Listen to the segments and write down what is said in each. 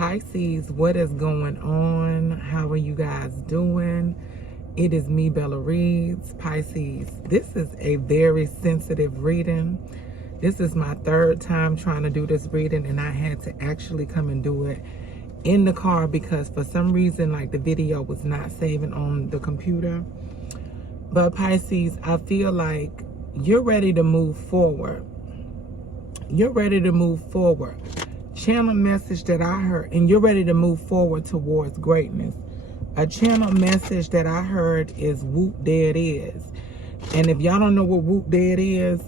Pisces, what is going on? How are you guys doing? It is me, Bella Reads. Pisces, this is a very sensitive reading. This is my third time trying to do this reading, and I had to actually come and do it in the car because for some reason, like, the video was not saving on the computer. But Pisces, I feel like you're ready to move forward. You're ready to move forward. Channel message that I heard, and you're ready to move forward towards greatness. A channel message that I heard is whoop, there it is. And if y'all don't know what whoop, there it is,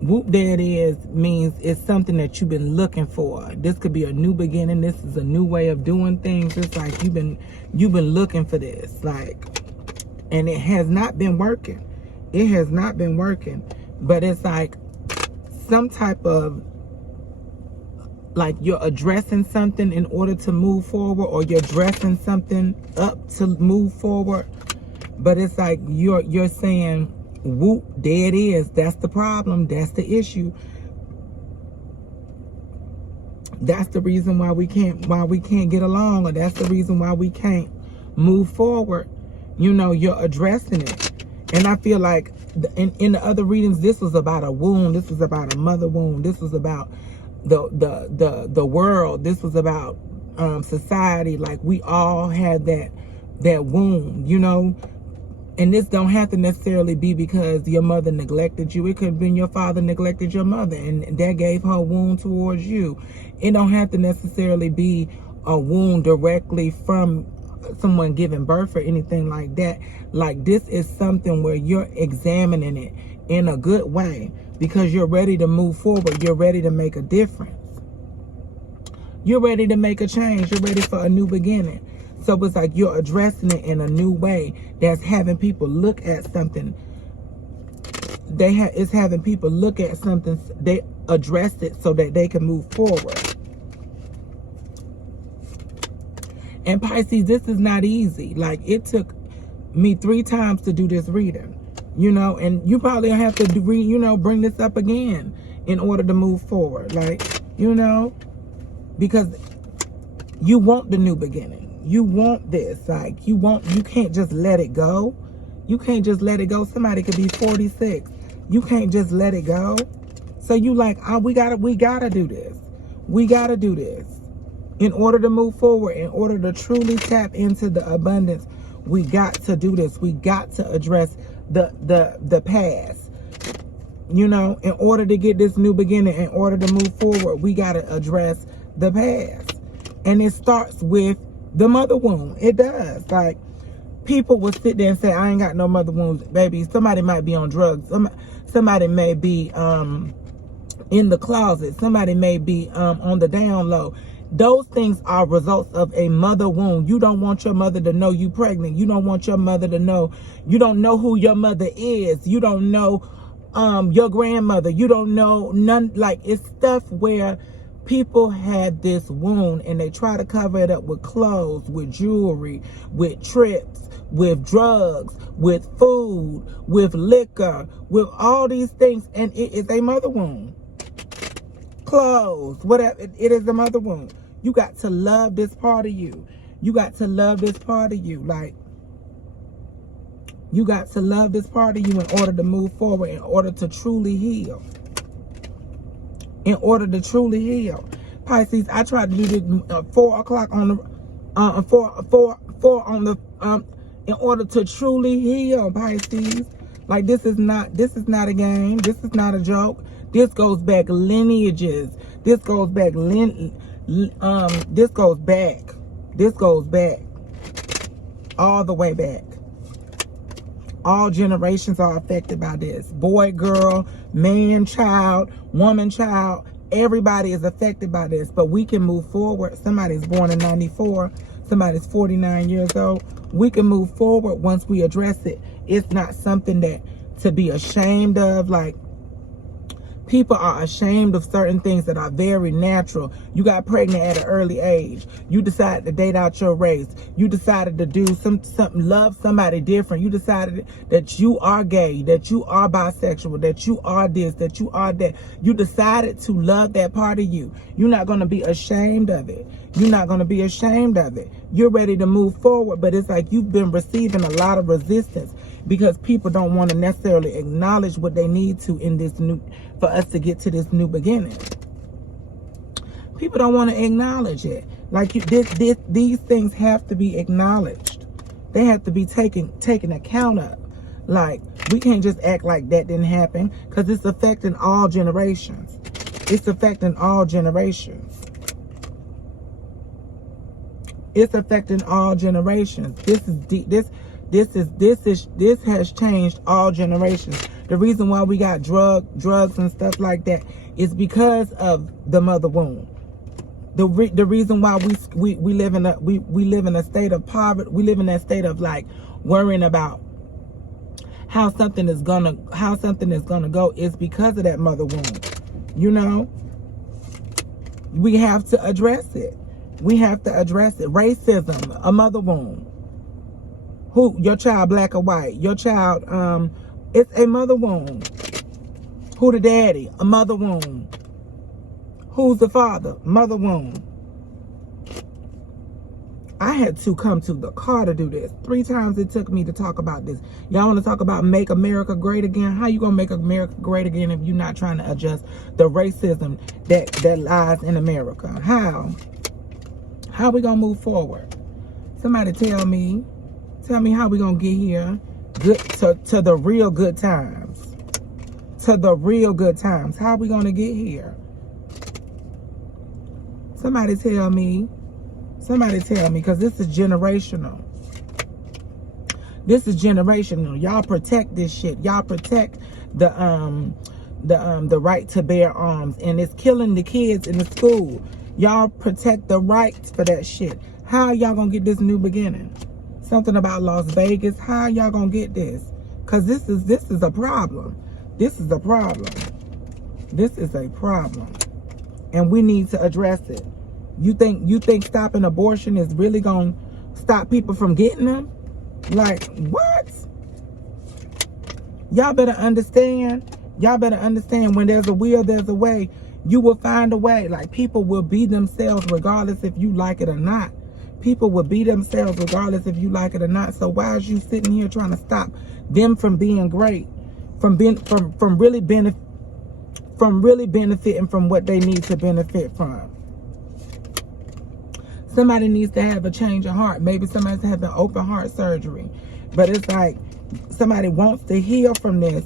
whoop, there it is means it's something that you've been looking for. This could be a new beginning. This is a new way of doing things. It's like you've been looking for this, like, and it has not been working. It has not been working, but it's like some type of, like, you're addressing something in order to move forward, or you're dressing something up to move forward. But it's like you're saying, whoop, there it is. That's the problem. That's the issue. That's the reason why we can't get along, or that's the reason why we can't move forward. You know, you're addressing it. And I feel like in the other readings, this was about a wound. This was about a mother wound. This was about the world. This was about society. Like, we all had that wound, you know. And this don't have to necessarily be because your mother neglected you. It could have been your father neglected your mother, and that gave her a wound towards you. It don't have to necessarily be a wound directly from someone giving birth or anything like that. Like, this is something where you're examining it in a good way because you're ready to move forward. You're ready to make a difference. You're ready to make a change. You're ready for a new beginning. So it's like you're addressing it in a new way that's having people look at something. It's having people look at something. They address it so that they can move forward. And Pisces, this is not easy. Like, it took me 3 times to do this reading, you know, and you probably have to bring this up again in order to move forward. Like, you know, because you want the new beginning. You want this. Like, you can't just let it go. You can't just let it go. Somebody could be 46. You can't just let it go. So you like, we gotta do this. We gotta do this. In order to move forward, in order to truly tap into the abundance, we got to do this. We got to address the past. You know, in order to get this new beginning, in order to move forward, we got to address the past. And it starts with the mother wound. It does. Like, people will sit there and say, I ain't got no mother wounds. Baby, somebody might be on drugs. Somebody may be in the closet. Somebody may be on the down low. Those things are results of a mother wound. You don't want your mother to know you pregnant. You don't want your mother to know. You don't know who your mother is. You don't know your grandmother. You don't know none. Like, it's stuff where people had this wound and they try to cover it up with clothes, with jewelry, with trips, with drugs, with food, with liquor, with all these things. And it is a mother wound. Clothes, whatever, it is a mother wound. You got to love this part of you. You got to love this part of you. Like, you got to love this part of you in order to move forward, in order to truly heal. In order to truly heal. Pisces, I tried to do this 4 o'clock on the 4 on the in order to truly heal, Pisces. Like, this is not a game. This is not a joke. This goes back lineages. This goes back this goes back all the way back. All generations are affected by this. Boy, girl, man, child, woman, child. Everybody is affected by this. But we can move forward. Somebody's born in 94. Somebody's 49 years old. We can move forward once we address it. It's not something that to be ashamed of. Like, People are ashamed of certain things that are very natural. You got pregnant at an early age. You decided to date out your race. You decided to do something, love somebody different. You decided that you are gay, that you are bisexual, that you are this, that you are that. You decided to love that part of you. You're not going to be ashamed of it. You're not going to be ashamed of it. You're ready to move forward, but it's like you've been receiving a lot of resistance because people don't want to necessarily acknowledge what they need to in this new, for us to get to this new beginning. People don't want to acknowledge it. Like these things have to be acknowledged. They have to be taken account of. Like, we can't just act like that didn't happen, because it's affecting all generations. It's affecting all generations. It's affecting all generations. This has changed all generations. The reason why we got drugs and stuff like that is because of the mother womb. The reason why we live in a state of poverty, we live in that state of like worrying about how something is gonna go, is because of that mother womb. You know, we have to address it. We have to address it. Racism, a mother womb. Who, your child black or white? Your child, it's a mother womb. Who the daddy? A mother womb. Who's the father? Mother womb. I had to come to the car to do this. 3 times it took me to talk about this. Y'all want to talk about make America great again? How you gonna make America great again if you're not trying to adjust the racism that lies in America? How? How we gonna move forward? Somebody tell me how we gonna get here to the real good times. To the real good times. How we gonna get here? Somebody tell me, because this is generational. This is generational. Y'all protect this shit. Y'all protect the right to bear arms, and it's killing the kids in the school. Y'all protect the rights for that shit. How y'all gonna get this new beginning? Something about Las Vegas. How y'all gonna get this? Because this is a problem. This is a problem. This is a problem. And we need to address it. You think stopping abortion is really gonna stop people from getting them? Like, what? Y'all better understand. Y'all better understand, when there's a will, there's a way. You will find a way. Like, people will be themselves regardless if you like it or not. People will be themselves regardless if you like it or not. So why is you sitting here trying to stop them from being great, from really benefiting from what they need to benefit from? Somebody needs to have a change of heart. Maybe somebody's having open heart surgery. But it's like somebody wants to heal from this,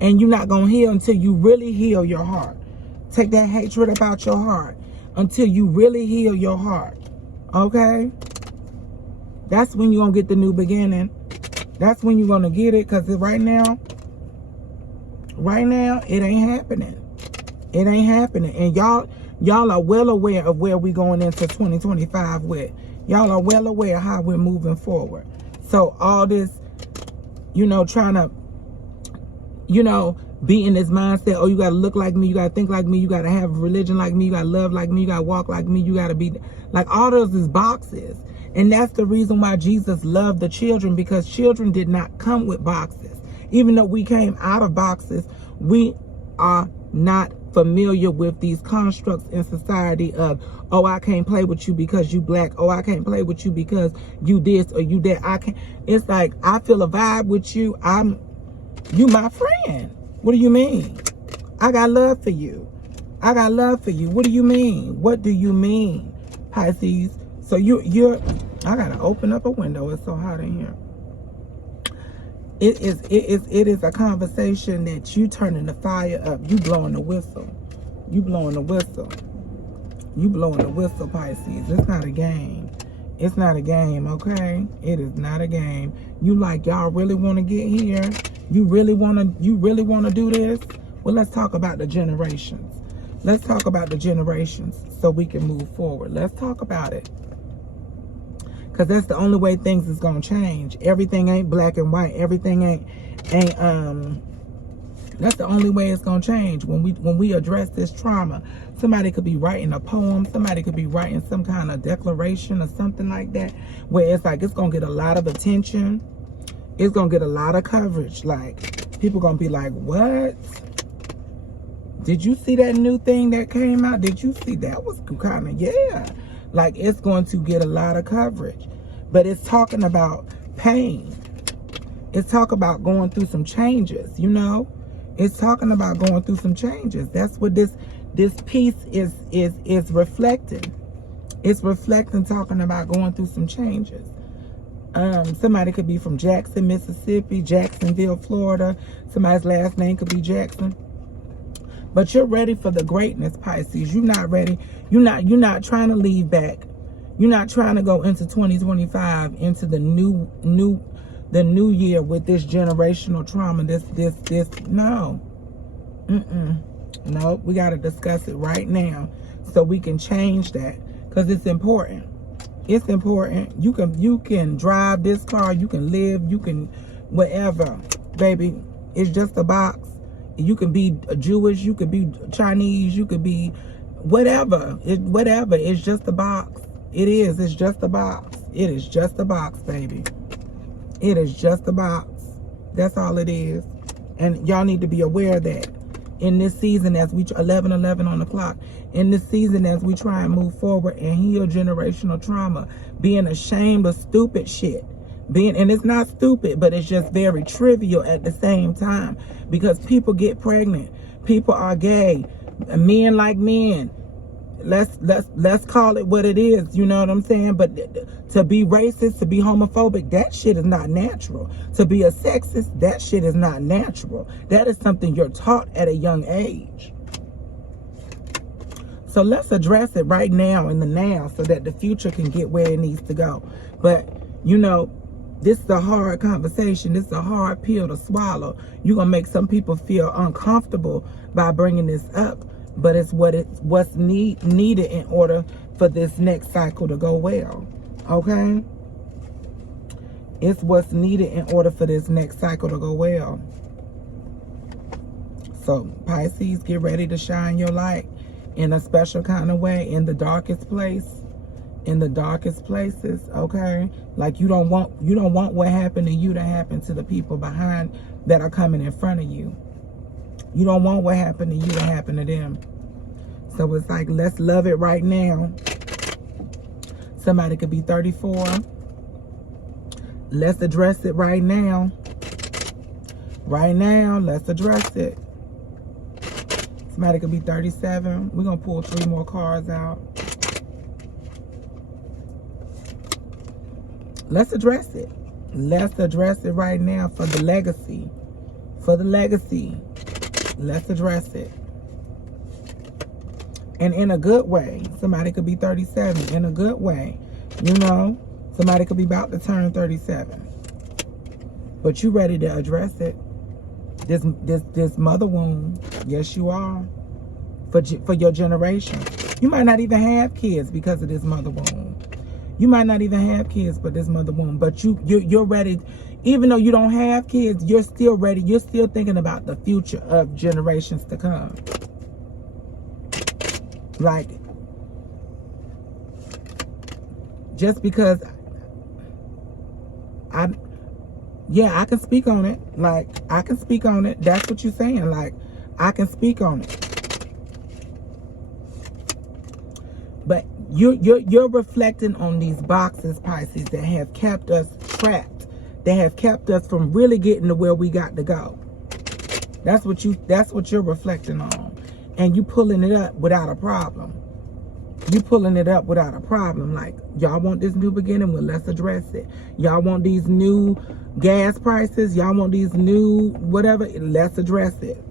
and you're not going to heal until you really heal your heart. Take that hatred about your heart until you really heal your heart. Okay? That's when you're going to get the new beginning. That's when you're going to get it. Because right now, it ain't happening. It ain't happening. And y'all are well aware of where we're going into 2025 with. Y'all are well aware of how we're moving forward. So all this, trying to, be in this mindset, oh, you got to look like me, you got to think like me, you got to have religion like me, you got to love like me, you got to walk like me, you got to be, like, all those is boxes. And that's the reason why Jesus loved the children, because children did not come with boxes. Even though we came out of boxes, we are not familiar with these constructs in society of, oh, I can't play with you because you black, oh, I can't play with you because you this or you that. I can't. It's like, I feel a vibe with you, you my friend. What do you mean? I got love for you. I got love for you. What do you mean? What do you mean, Pisces? So I gotta open up a window. It's so hot in here. It is a conversation that you turning the fire up. You blowing the whistle. You blowing the whistle. You blowing the whistle, Pisces. It's not a game. It's not a game, okay? It is not a game. You like, y'all really want to get here? You really want to do this? Well, let's talk about the generations. Let's talk about the generations so we can move forward. Let's talk about it. Because that's the only way things is going to change. Everything ain't black and white. Everything ain't That's the only way it's gonna change. When we address this trauma, somebody could be writing a poem, somebody could be writing some kind of declaration or something like that, where it's like it's gonna get a lot of attention, it's gonna get a lot of coverage. Like, people gonna be like, what? Did you see that new thing that came out? Did you see that? Was kind of, yeah. Like, it's going to get a lot of coverage. But it's talking about pain. It's talking about going through some changes, you know? It's talking about going through some changes. That's what this piece is reflecting. It's reflecting, talking about going through some changes. Somebody could be from Jackson, Mississippi, Jacksonville, Florida. Somebody's last name could be Jackson. But you're ready for the greatness, Pisces. You're not ready. You're not trying to leave back. You're not trying to go into 2025, into the new year with this generational trauma. No. No, we got to discuss it right now so we can change that, because it's important. It's important. You can drive this car, you can live, you can whatever, baby. It's just a box. You can be Jewish, you could be Chinese, you could be whatever. Whatever. It's just a box. It is. It's just a box. It is just a box, baby. It is just a box. That's all it is. And y'all need to be aware of that. In this season, as we 11:11 on the clock, in this season, as we try and move forward and heal generational trauma, being ashamed of stupid shit. And it's not stupid, but it's just very trivial at the same time, because people get pregnant, people are gay, men like men. Let's call it what it is, you know what I'm saying? But to be racist, to be homophobic, that shit is not natural. To be a sexist, that shit is not natural. That is something you're taught at a young age. So let's address it right now, in the now, so that the future can get where it needs to go. But, you know, this is a hard conversation. This is a hard pill to swallow. You're going to make some people feel uncomfortable by bringing this up. But it's what's needed in order for this next cycle to go well. Okay? It's what's needed in order for this next cycle to go well. So, Pisces, get ready to shine your light in a special kind of way, in the darkest place. In the darkest places, okay? Like, you don't want what happened to you to happen to the people behind that are coming in front of you. You don't want what happened to you to happen to them. So it's like, let's love it right now. Somebody could be 34. Let's address it right now. Right now, let's address it. Somebody could be 37. We're going to pull 3 more cards out. Let's address it. Let's address it right now for the legacy. For the legacy. Let's address it. And in a good way. Somebody could be 37. In a good way. You know, somebody could be about to turn 37. But you ready to address it. This mother wound. Yes, you are. For your generation. You might not even have kids because of this mother wound. You might not even have kids for this mother wound. But you're ready. Even though you don't have kids, you're still ready. You're still thinking about the future of generations to come. Like, just because I can speak on it. Like, I can speak on it. That's what you're saying. Like, I can speak on it. But you're reflecting on these boxes, Pisces, that have kept us trapped. That have kept us from really getting to where we got to go. That's what you're reflecting on. And you pulling it up without a problem. You pulling it up without a problem. Like, y'all want this new beginning? Well, let's address it. Y'all want these new gas prices? Y'all want these new whatever? Let's address it.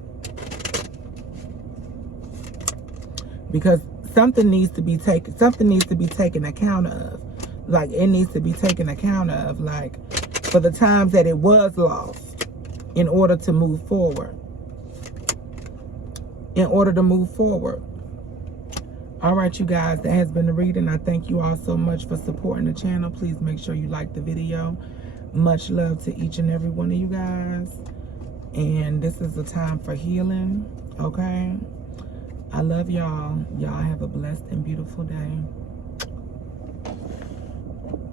Because something needs to be taken account of. Like, it needs to be taken account of, like, for the times that it was lost, in order to move forward. In order to move forward. All right, you guys, that has been the reading. I thank you all so much for supporting the channel. Please make sure you like the video. Much love to each and every one of you guys. And this is a time for healing, okay? I love y'all. Y'all have a blessed and beautiful day.